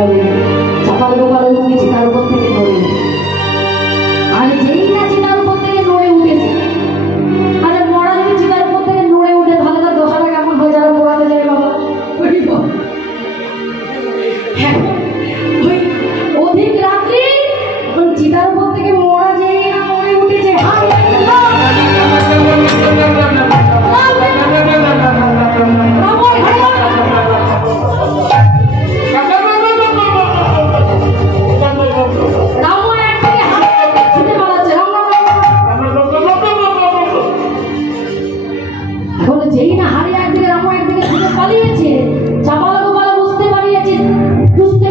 হবে। চাপাল গোপাল উঠে চিতার উপর থেকে নড়ে উঠে, আর যেই না চিতার উপর থেকে নড়ে উঠেছে, আরে মরা যদি চিতার উপর থেকে নড়ে উঠে তাহলে তার দশাটা কেমন হয় যারা পোড়াতে যায় বাবা। অধিক রাত্রি চিতার উপর থেকে মরা যেই না নড়ে উঠেছে, যেই না হারিয়া একদিকে রামু একদিকে ছুটে পালিয়েছে, চাপাল গোপাল বুঝতে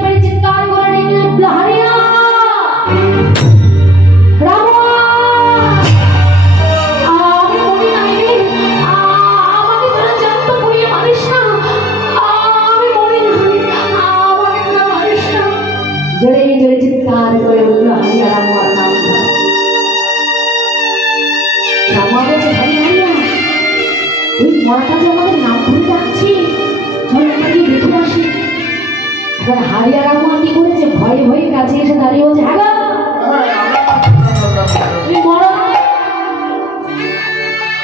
পেরে চিৎকার করে ডেকে উঠল, হারিয়া রামু আমি মরি নাই, আমাকে তোরা জ্যান্ত পুড়িয়ে মারিস না, আমি মরি নাই, আমাকে তোরা মারিস না। জোরে জোরে চিৎকার করে উঠল হারিয়া রামু আর নাম রামু বলছে, হারিয়া ওই মরাটা যে আমাদের নাম ধরে ডাকছি, দেখে আসি। এবার হারিয়া রামু কি করেছে, ভয়ে ভয়ে কাছে এসে দাঁড়িয়ে বলছে, হ্যাঁ তুমি মরো,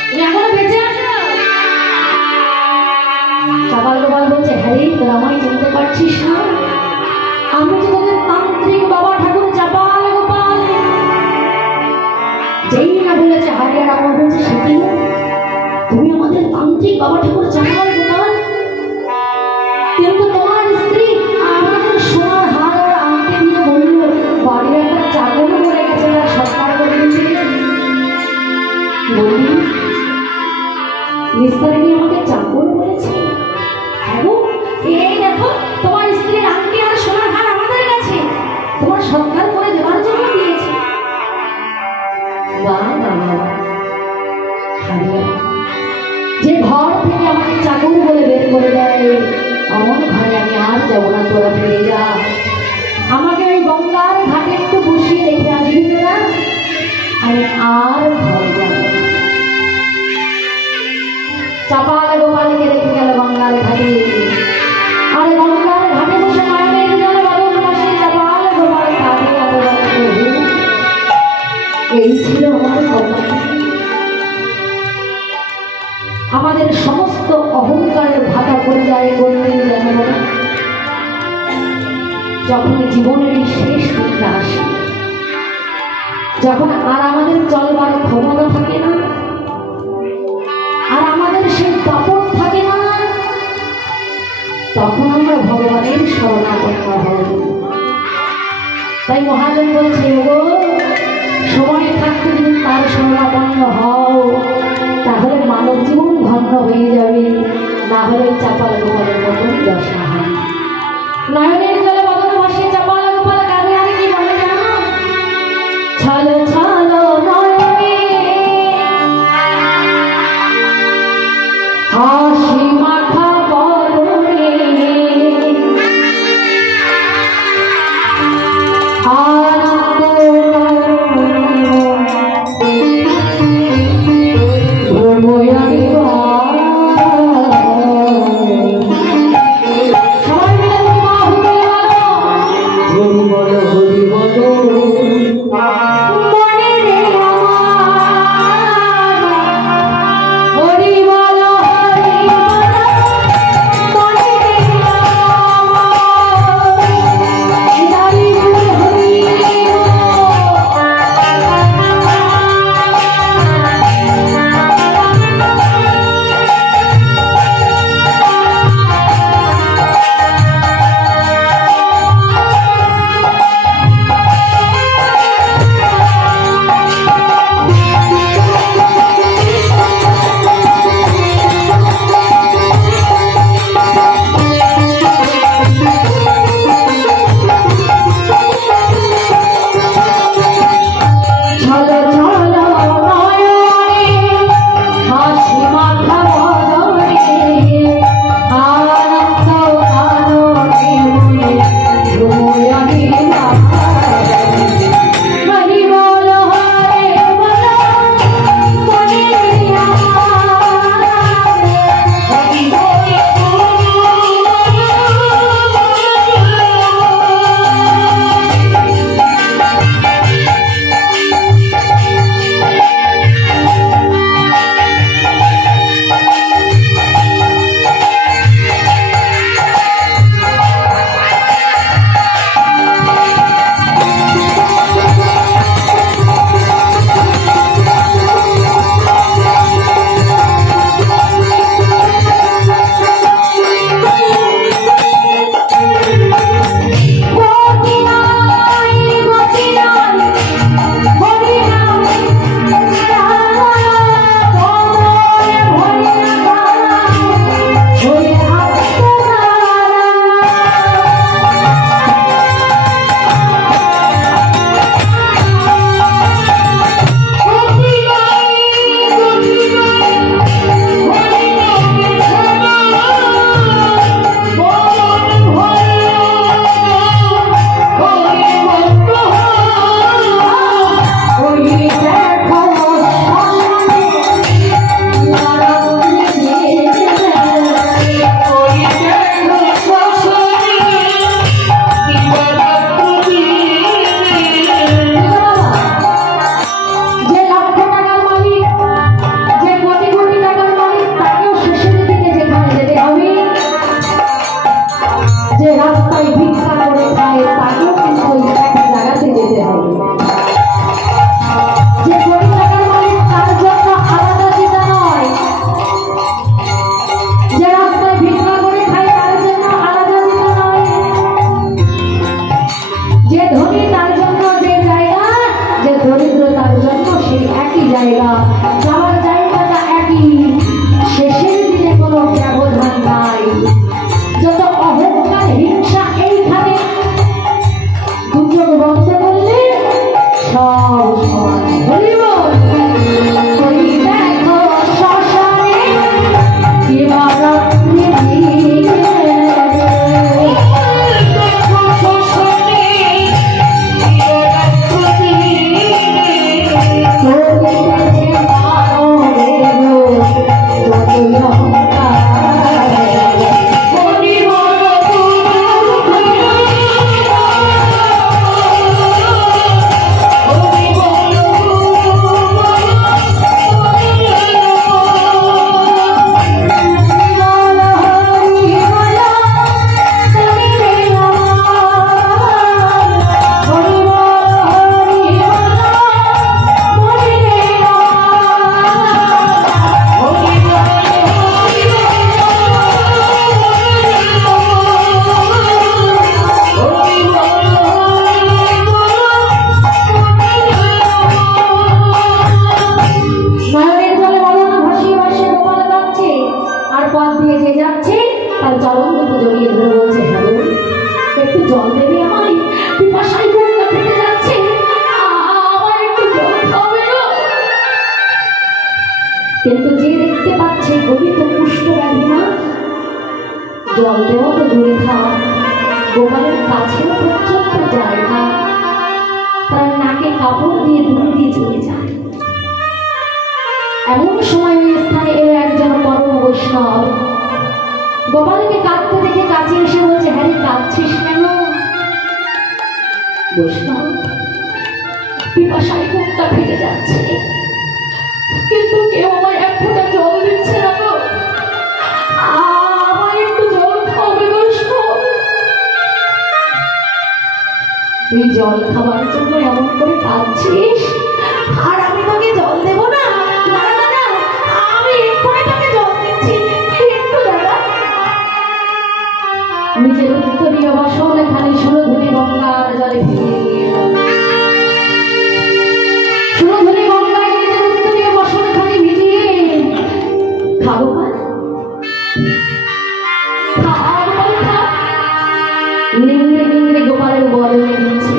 তুমি এখনো বেঁচে আছো? চাপাল গোপাল বলছে, হ্যাঁ রে তোরা আমায় চিনতে পারছিস না, আমি তো তোদের তান্ত্রিক বাবা ঠাকুর চাপাল গোপাল। যেই না বলেছে হারিয়া রামু বলছে, সেটি তুমি আমাদের তান্ত্রিক বাবা ঠাকুর চাপাল গোপাল, কিন্তু তোমার স্ত্রী আমাদের সোনার হার আর আংটি দিয়ে বলল বাড়ির একটা চাকর মরে গেছে, তার সৎকার করে দিতে বললি নিস্তারে নিয়ে আমাকে চাকর বলেছে। হ্যাঁ এই দেখো তোমার স্ত্রীর আংটি আর সোনার হার আমাদের কাছে, তোমার সৎকার করে দেওয়ার জন্য দিয়েছে। যে ঘর থেকে আমাকে চাকর বলে বের করে দেয়, অমন ঘরে আমি আর যাবো না, তোরা ফিরে যা, আমাকে ওই গঙ্গার ঘাটে একটু বসিয়ে রেখে আসবি তোরা, আমি আর ঘরে যাব না। চাপাল গোপালকে রেখে গেল গঙ্গার ঘাটে, আর গঙ্গার ঘাটে বসে মায়ের জলে বাদল মাসে চাপাল গোপাল ঘাটে এই ছিল আমাদের সমস্ত অহংকারের ভাতা পর্যায়ে করতে জানে না। যখন জীবনের এই শেষ দিনটা আসে, যখন আর আমাদের চলবার ক্ষমতা থাকে না, আর আমাদের সেই দাপট থাকে না, তখন আমরা ভগবানের শরণাপন্ন হব। তাই মহাজন বলছে, গো সময় থাকতে যদি তার শরণাপন্ন হও তাহলে মানব জীবন ধন্য হয়ে যাবে, না হলে চাপাল গোপালের মতনই দশা হয়। নয়নের জলে বদন ভাসিয়ে চাপাল গোপাল কাঁদে, আর কি বলে জানো, ছালো ছালো নয়নে হাসি মাখা বদনে আনন্দ চরণ দুটো জড়িয়ে ধরে বলছে, হ্যাঁ একটু জল দেবে আমায়, পিপাসায় বুকটা ফেটে যাচ্ছে, আমার একটু জল খাবে গো। কিন্তু যে দেখতে পাচ্ছে গলিত কুষ্ঠ ব্যাধি না, জল দেওয়া তো দূরে থাক, গোপালের কাছেও পর্যন্ত যায় না, তার নাকে কাপড় দিয়ে দূর দিয়ে চলে যায়। এমন সময় ওই স্থানে এলো একজন পরম বৈষ্ণব, গোপালকে কাঁদতে দেখে কাছে এসে বলছে, হ্যাঁ রে কাঁদছিস কেন? বৈষ্ণব, পিপাসায় বুকটা ফেটে যাচ্ছে, কিন্তু কেউ আমায় এক ফোঁটা জল দিচ্ছে না গো, আমায় একটু জল খাবে বৈষ্ণব। তুই জল খাবার জন্য এমন করে কাঁদছিস, আর আমি তোকে জল দেবো না? দাঁড়া দাঁড়া, আমি এক্ষুনি তোকে জল দিচ্ছি, একটু দাঁড়া। নিজের উত্তরীয় বাসন এখানে সুরধুনী গঙ্গার জলে ভিজিয়ে দিয়ে সুরধুনী গঙ্গায় নিজের উত্তরীয় বাসন এখানে ভিজিয়ে খাবো নিংড়ে নিংড়ে গোপালের বদলে দিচ্ছে।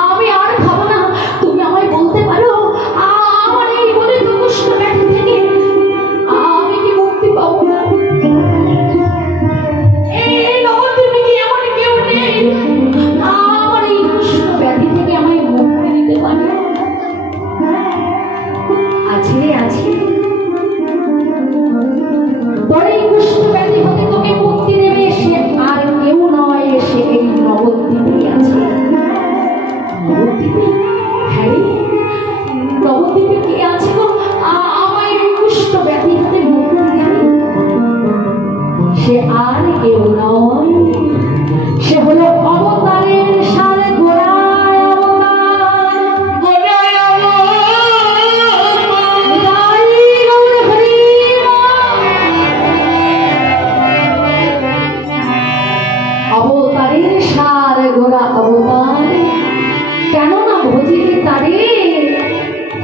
আমি আর খাবো না, তুমি আমায় বলতে পারো আমার এই বলে দুষ্ট ব্যাধি থেকে আমি কি মুক্তি পাবো না? এই নবদ্বীপে কি এমন কেউ নেই আমার এই দুষ্ট ব্যাধি থেকে আমায় মুক্তি দিতে পারে? আছে আছে, পরে কুষ্ঠ ব্যাধি হতে তোকে মুক্তি দেবে সে আর কেউ নয়, সে এই নবদ্বীপে আছে। নবদ্বীপে? হ্যাঁ নবদ্বীপে কে আছে গো আমায় এই কুষ্ঠ ব্যাধি হতে মুক্তি দেবে? সে আর কেউ নয়, সে হলো অবতারের সারে গোড়ায় অবতার। অবতারের সার গোড়া অবতার, কেন না ভজিলে তারে,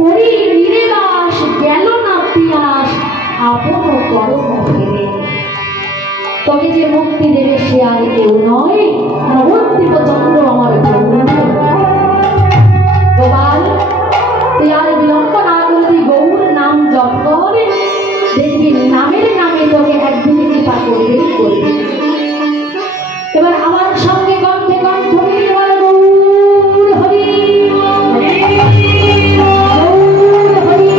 করি নিরেলাস, গেল না পিয়াস, আপন করম ফেরে। তবে যে মুক্তি দেবে সে আর কেউ নয়, নবদ্বীপ চন্দ্র আমার গোপাল। তুই আর বিলম্ব না করে তুই গৌর নাম জপ করে দেখবি নামের নামে তোকে একদিন কৃপা করবেই করবে। এবার আমার সঙ্গে কণ্ঠে কণ্ঠ মিলিয়ে বলে, গৌর হরি গৌর হরি।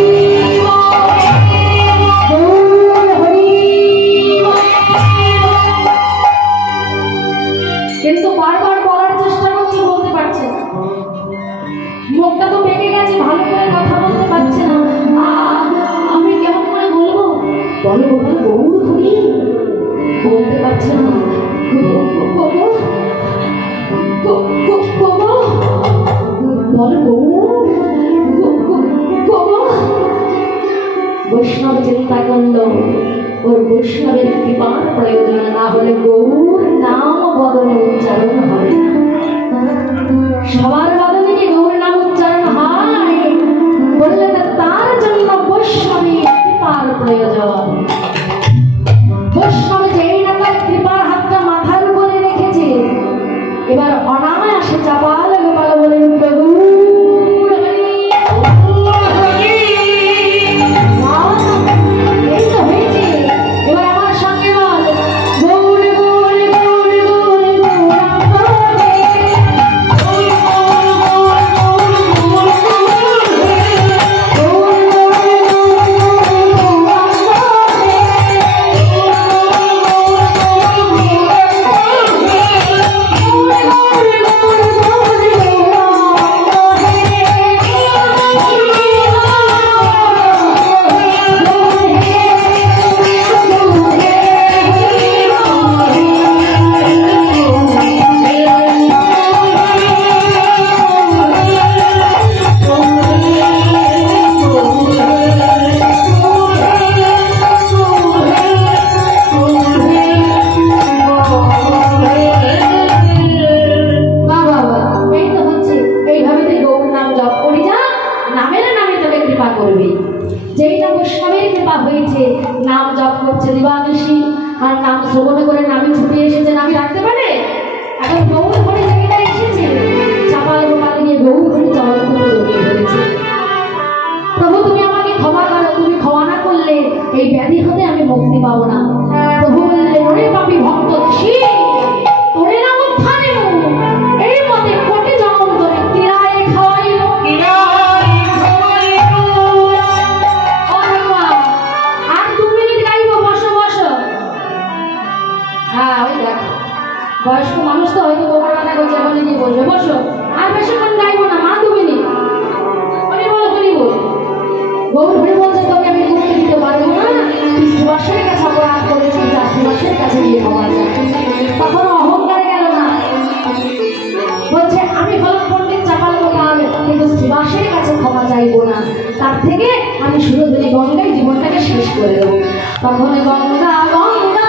কিন্তু বারবার বলার চেষ্টা করছে, বলতে পারছে না, মুখটা তো পেকে গেছে, ভালো করে কথা বলতে পারছে না। আমি কেমন করে বলবো? বলো গোপাল গৌর হরি, বলতে পারছে না। বৈষ্ণব চিন্তা করল ওর বৈষ্ণবের কৃপার প্রয়োজন না হলে গৌর নাম বদলে উচ্চারণ হবে না। সবার বদলে কি গৌর নাম উচ্চারণ হয়? বললে তার জন্য বৈষ্ণবের কৃপার প্রয়োজন। বৈষ্ণব যেই না তার কৃপার হাতটা মাথার উপরে রেখেছে, এবার অনায়াসে চাপাল গোপাল বলে উঠল, এই তো হয়েছে। এবার আমার সঙ্গে বল, গৌর গৌর গৌর গৌর করছে দিবানিশি, আর নাম শ্রবণ করে নামে ছুটে এসেছে, নামে রাখতে পারে। এখন গৌর হরি জায়গাটা এসেছে, চাপাল গোপাল নিয়ে গৌর হরি চরণ করে জড়িয়ে ধরেছে। প্রভু তুমি আমাকে ক্ষমা করো, তুমি ক্ষমা না করলে এই ব্যাধি হতে আমি মুক্তি পাবো না। প্রভু বললেন, ওরে পাপী ভক্ত দাসী, তোরে না উত্থান এই মতে কোটি জন্ম ধরে কিরায় খাওয়াইল। আর 2 মিনিট গাইব, বসো বসো। হ্যাঁ ওই দেখো বয়স্ক মানুষ তো হয়তো বোকার কথা করছে, এখন কি বলবে, বসো। আর বেশিক্ষণ গাইবো না মা, 2 মিনিট। গৌর হরি বলছে, তোকে আমি মুক্তি দিতে পারবো না, তুই শিবাসের কাছে অপরাধ করেছিস, যা শিবাসের কাছে গিয়ে ক্ষমা চাই। তখন অহংকার গেল না, বলছে আমি হলাম পণ্ডিত চাপাল গোপাল, কিন্তু শিবাসের কাছে ক্ষমা চাইবো না, তার থেকে আমি সুরধুনী গঙ্গায় জীবনটাকে শেষ করে দেবো। তখন গঙ্গা গঙ্গা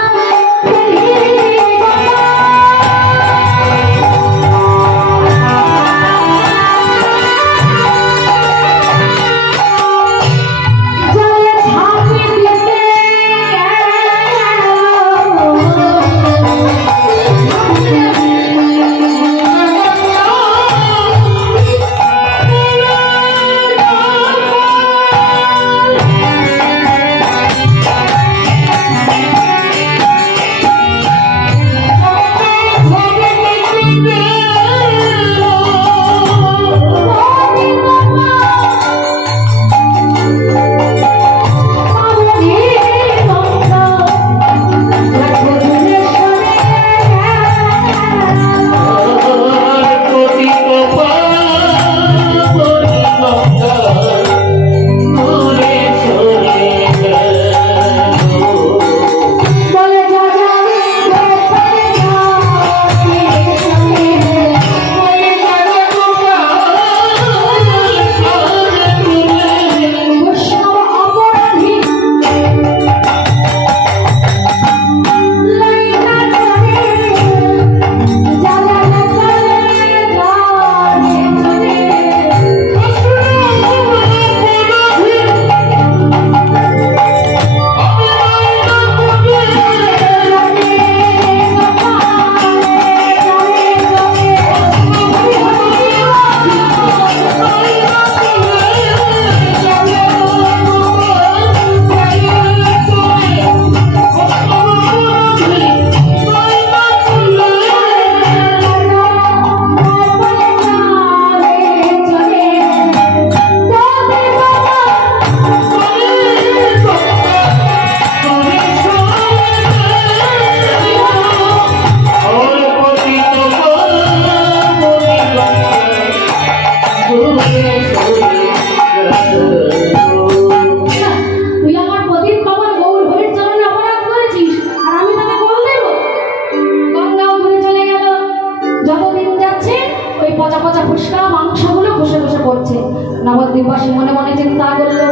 নবদ্বীপবাসী মনে মনে চিন্তা করলো,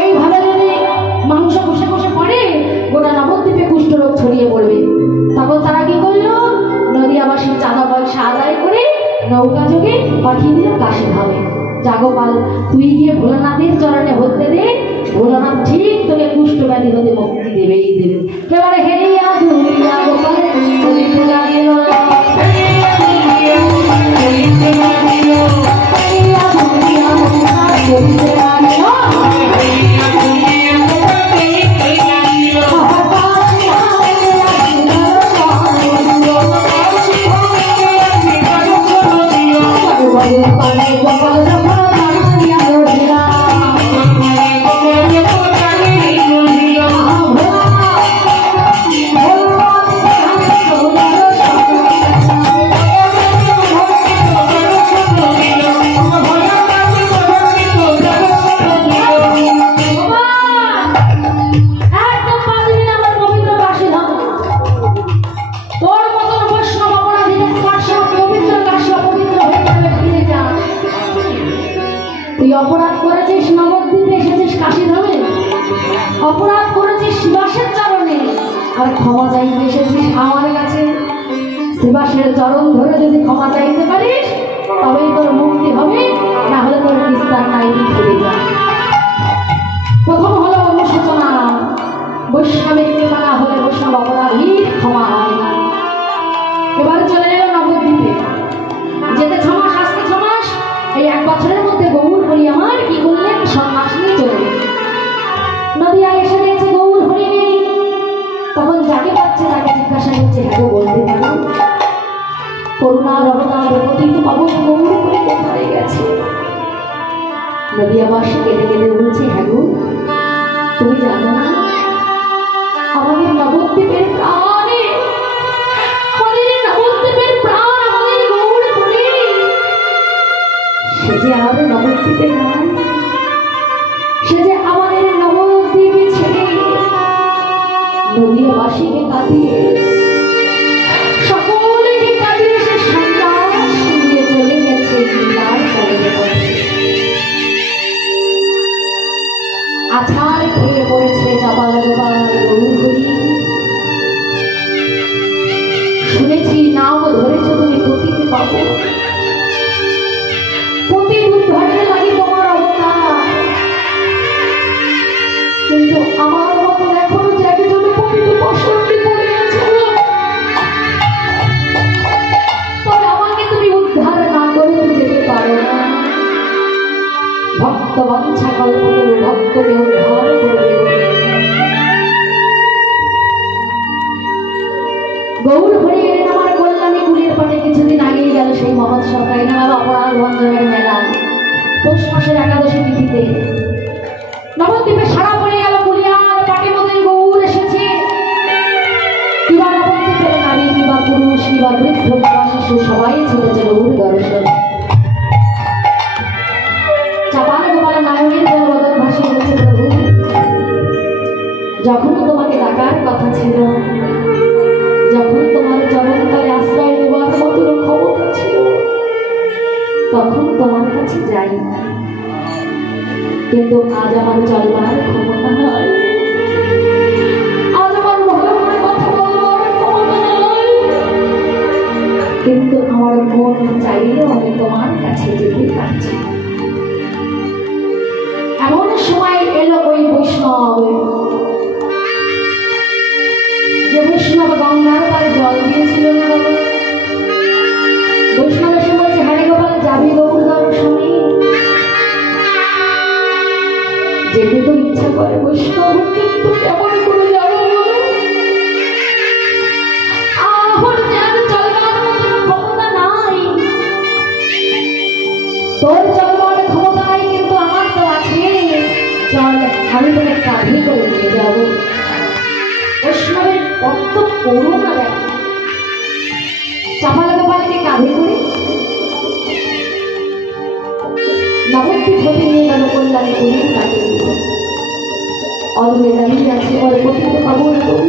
এইভাবে যদি মাংস কষে কষে পড়ে গোটা নবদ্বীপে কুষ্ঠরোগ ছড়িয়ে পড়বে। তখন তারা কি করলো, নদিয়াবাসীর চাঁদা পয়সা আদায় করে নৌকা যোগে পাঠিয়ে দিল কাশী ধামে। জাগোপাল তুই গিয়ে ভোলানাথের চরণে হতে দে, ভোলানাথ ঠিক তোকে কুষ্ঠ ব্যাধি হতে মুক্তি দেবেই দেবে। এবারে হেরিয়া ধুলিয়া গোপালে বলিতে লাগিল, অপরাধ করেছিস নবদ্বীপে এসেছিস কাশী ধামে, অপরাধ করেছিস শিবাসের চরণে, আর ক্ষমা চাইতে এসেছিস আমার কাছে। শিবাসের চরণ ধরে যদি ক্ষমা চাইতে পারিস তবেই তোর মুক্তি হবে, না হলে তোর বিস্তার নাই ফিরে যা। প্রথম হলো অনুশোচনা, বৈষ্ণবের পাবন গৌর করে কোথায় গেছে। নদিয়াবাসী কেঁদে কেঁদে বলছে, হ্যাঁ গো, তুমি জানো না আমাদের নবদ্বীপের প্রাণে, আমাদের নবদ্বীপের প্রাণ আমাদের গৌর করে, সে যে আর নবদ্বীপে নাই, সে যে আমাদের নবদ্বীপে ছেড়ে নদিয়াবাসীকে কাঁদিয়ে, সকলকে কাঁদিয়ে সে সন্ন্যাস নিয়ে চলে গেছে লীলার কারণে। আছাড় হয়ে পড়েছে চাপাল গোপাল গৌরহরি। শুনেছি নাম ধরেছ তুমি পতিত পাবো, পতিত উদ্ধারের লাগে তোমার অবতার, কিন্তু আমার মতন এখনো যে একজন পতিত পশমটি পড়ে আছে, তবে আমাকে তুমি উদ্ধার না করে যেতে পারো না। ভক্ত বাঞ্ছা কল্পতরু ভক্তকে উদ্ধার করে দেবে। গৌর হরি এলেন আমার কল্যাণী কুলের পাটে। কিছুদিন আগেই গেল সেই মহোৎসব, তাই না বাবা? অপরাধ বন্ধনের মেলা পৌষ মাসের 11দশী তিথিতে নবদ্বীপে সারা পড়ে গেল। কুলিয়ার পাটে মধ্যে গৌর এসেছে। কিবা নবদ্বীপের নারী, কিবা পুরুষ, কিবা বৃদ্ধ, কিবা শিশু, সবাই ছুটেছে গৌর দর্শন। চাপাল গোপাল নারায়ণের জলবদন ভাসি বলছে, প্রভু যখন তোমাকে ডাকার কথা ছিল, যখন তোমার চরণতলে আশ্রয় নেওয়ার মতো ক্ষমতা ছিল, তখন তোমার কাছে যাই না, কিন্তু আজ আমার চলবার ক্ষমতা নয়, আজ আমার ভালো করে কথা বলবার ক্ষমতা নয়, কিন্তু আমার মন চাইলেও আমি তোমার কাছে যেতে পারছি। এমন সময় এলো ওই বৈষ্ণব, যে বৈষ্ণব গঙ্গার পারে জল দিয়েছিল না বাবা। বৈষ্ণব এসে বলছে, হ্যাঁ গোপাল যাবি গৌর দর্শনে? যেতে তো ইচ্ছা করে বৈষ্ণব, কিন্তু কেমন করে যাবো বলো? আমার যেন চলবার মতো ক্ষমতা নাই। তোর চলবার ক্ষমতা নাই, কিন্তু আমার তো আছে। চল, আমি তোকে কাঁধে করে নিয়ে যাবো। বৈষ্ণবের কত করুণা দেখ। চাপাল গোপালকে কাঁধে করে নবদ্বীপ হতে নিয়ে গেল কল্যাণী কুলির কাছে। অলরে দাঁড়িয়ে আছে ওর পতিত পাবন গৌর।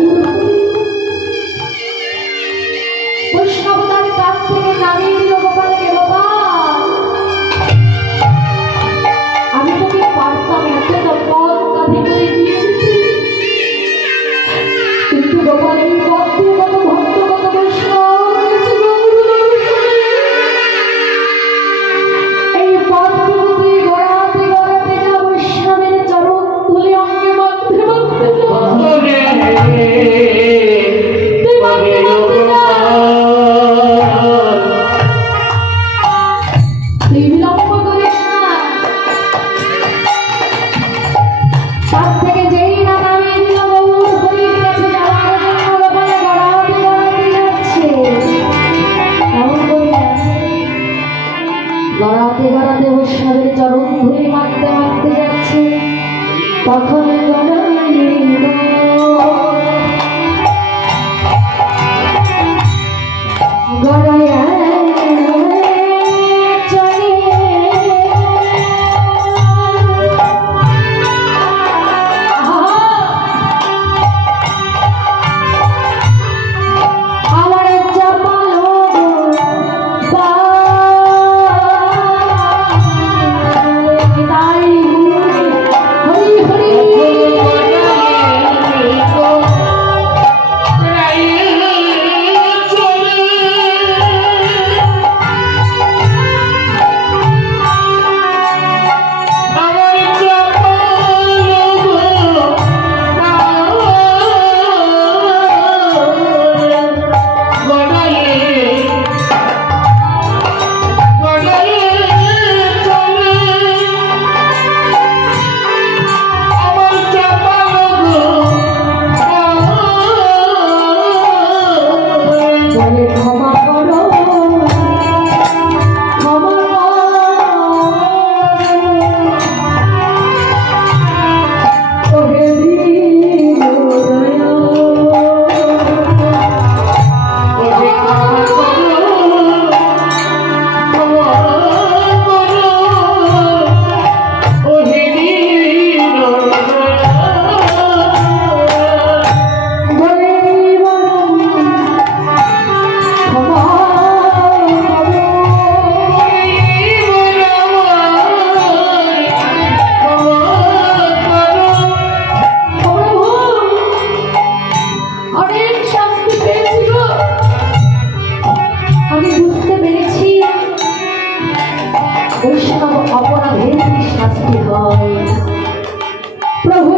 বৈষ্ণব তার কাছ থেকে নামিয়ে দিল গোপালকে। গোপাল, আমি তোকে পারতাম এতটা পথ কাঁধে করে দিয়ে যেতে, কিন্তু গোপাল এই পথ দিয়ে কত ভক্ত, কত বৈষ্ণব গেছে এই পথটুকু তুই গড়াতে গড়াতে যা, বৈষ্ণবের চরণ তুলে অঙ্গে মাধ্যে মাধ্যে যা, তুই মাধ্যে মাধ্যে যা, তুই বিলম্ব করিস না। তার থেকে যেই না নামিয়ে দিল গৌর হরির কাছে যাওয়ার জন্য গোপালে গড়াতে গড়াতে যাচ্ছে। এমন করে গড়াতে গড়াতে বৈষ্ণবের চরণ ধরে মারতে মারতে যাচ্ছে। তখন গড়ায় বৈষ্ণব অপরাধের কি শাস্তি হয়। প্রভু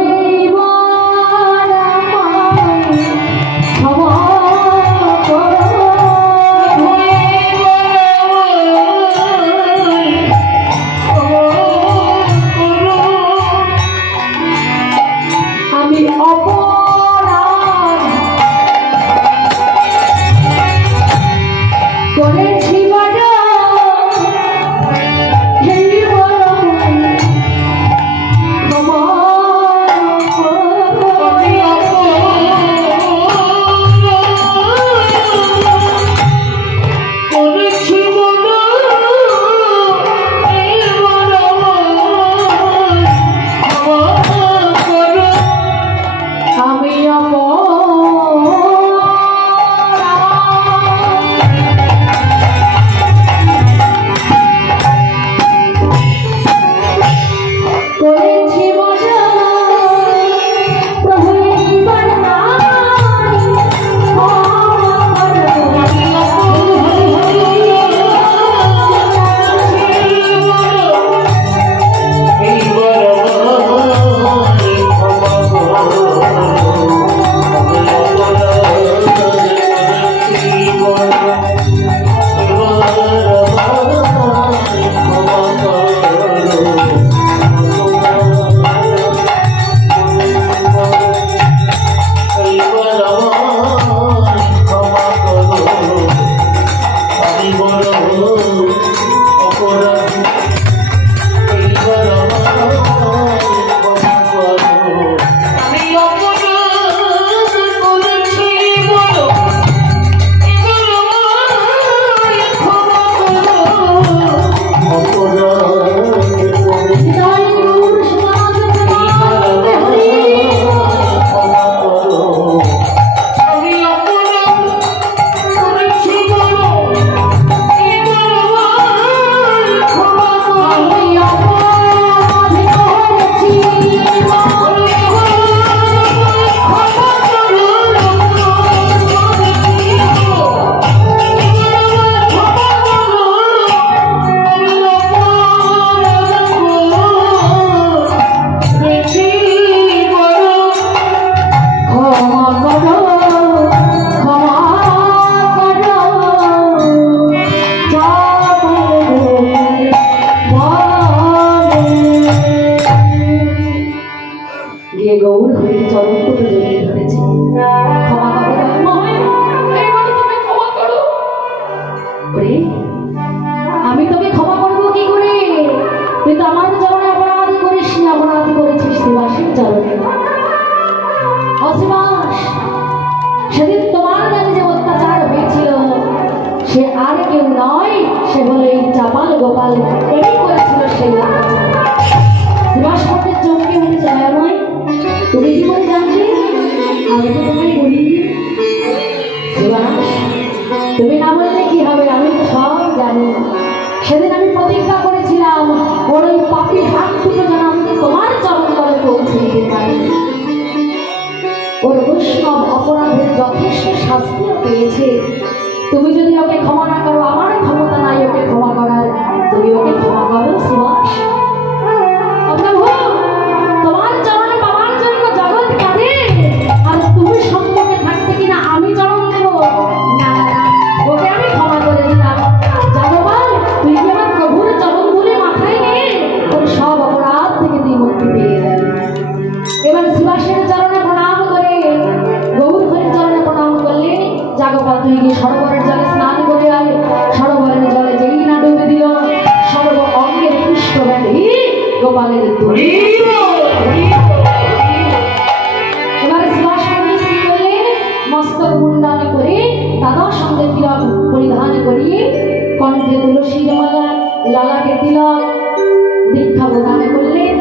আমি তোকে ক্ষমা করবো কি করে? তুই তো আমার চরণে অপরাধ করিস নি, অপরাধ করেছিস শিবাসের চরণে। অশিবাস, সেদিন তোমার কাছে যে অত্যাচার হয়েছিল সে আর কেউ নয়, সে হলো এই চাপাল গোপাল, এই করেছিল সেই অত্যাচার। শিবাস পথে চমকে উঠে যায় নয়, তুমি কি করে জানলে? আমি তো তোমায় বলিনি। শিবাস, তুমি না বললে কি হবে? আমি তো সব জানি। সেদিন আমি প্রতিজ্ঞা করেছিলাম ওর ওই পাপি হাত দুটো যেন আমি তোমার চরণ তলে পৌঁছে দিতে পারি। ওর বৈষ্ণব অপরাধের যথেষ্ট শাস্তিও পেয়েছে। তুমি যদি ওকে ক্ষমা না করো, আমার ক্ষমতা নাই ওকে ক্ষমা করার, তুমি ওকে ক্ষমা করো শিবাস। তোমার চরণে পাওয়ার জন্য জগৎ কাঁদে, আর তুমি সম্পর্কে থাকতে কিনা আমি চরণ দেব না? ওকে আমি ক্ষমা করে দিলাম। জাগোপাল, তুই কি আমার প্রভুর চরণ ধরে মাথায় নিয়ে তোর সব অপরাধ থেকে তুই মুক্তি পেয়ে যাবি। এবার শিবাসের চরণে প্রণাম করে, গৌর হরির চরণে প্রণাম করলে, জাগোপাল তুই গিয়ে সরোবরের জলে স্নান করে আয়। সরোবরের জলে যেই না ডুবে দিল, সর্ব অঙ্গের পুষ্ট ব্যাধি গোপালের দূরে। এবারে শিবাস কি করলে? মস্তক মুন্ডন করে দাদার সঙ্গে তিলক পরিধান করিয়ে কণ্ঠে তুলসীর মালা, ললাটে তিলক, দীক্ষা প্রদান করলেন।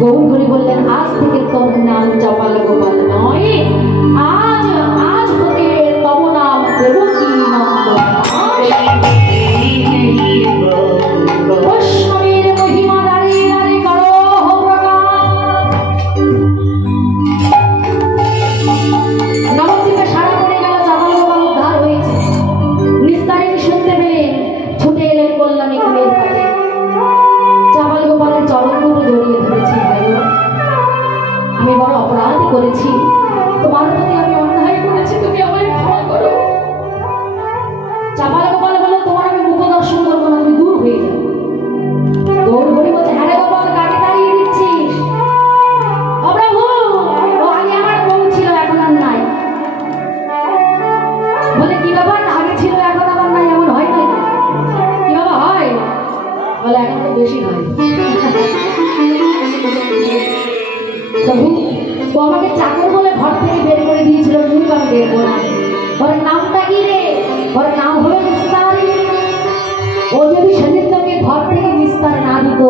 গৌর হরি বললেন, আজ থেকে তোর নাম চাপাল গোপাল নয়, আজ আজ হতে তব নাম দেবকী নন্দন। বৈষ্ণবের মহিমা দাঁড়িয়ে দাঁড়িয়ে করো প্রকাশ। নবদ্বীপে সারা পড়ে গেল, চাপাল গোপাল উদ্ধার হয়েছে। নিস্তারিণী শুনতে পেলেন, ছুটে এলেন কল্যাণী কুলের পাড়ে। বেশি হয়। প্রভু ও আমাকে চাকর বলে ঘর থেকে বের করে দিয়েছিল, মুখ আমি দেখবো না। ওর নামটা কি রে? ওর নাম হলো নিস্তারী। ও যদি সেদিন তোকে ঘর থেকে নিস্তার না দিত,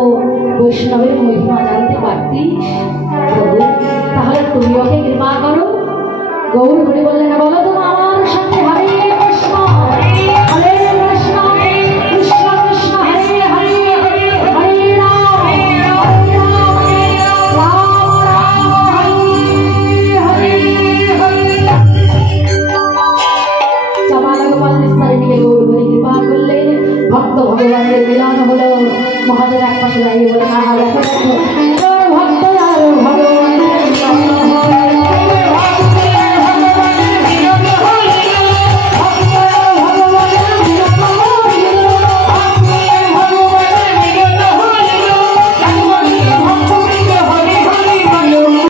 বৈষ্ণবের মহিমা জানতে পারতিস। প্রভু তাহলে তুমি ওকে কৃপা করো। গৌর হরি বললেন, বলো তো আমার সাথে হরে কৃষ্ণ হরে কৃষ্ণ কৃষ্ণ কৃষ্ণ হরে হরে হরে রাম রাম রাম হরে হরে। চামালা গোপাল নিস্তারিণীকে গৌর হরি কৃপা করলেন। ভক্ত ভগবানের মিলন হলো। মহাজন এক পাশে দাঁড়িয়ে বলেন, দেখো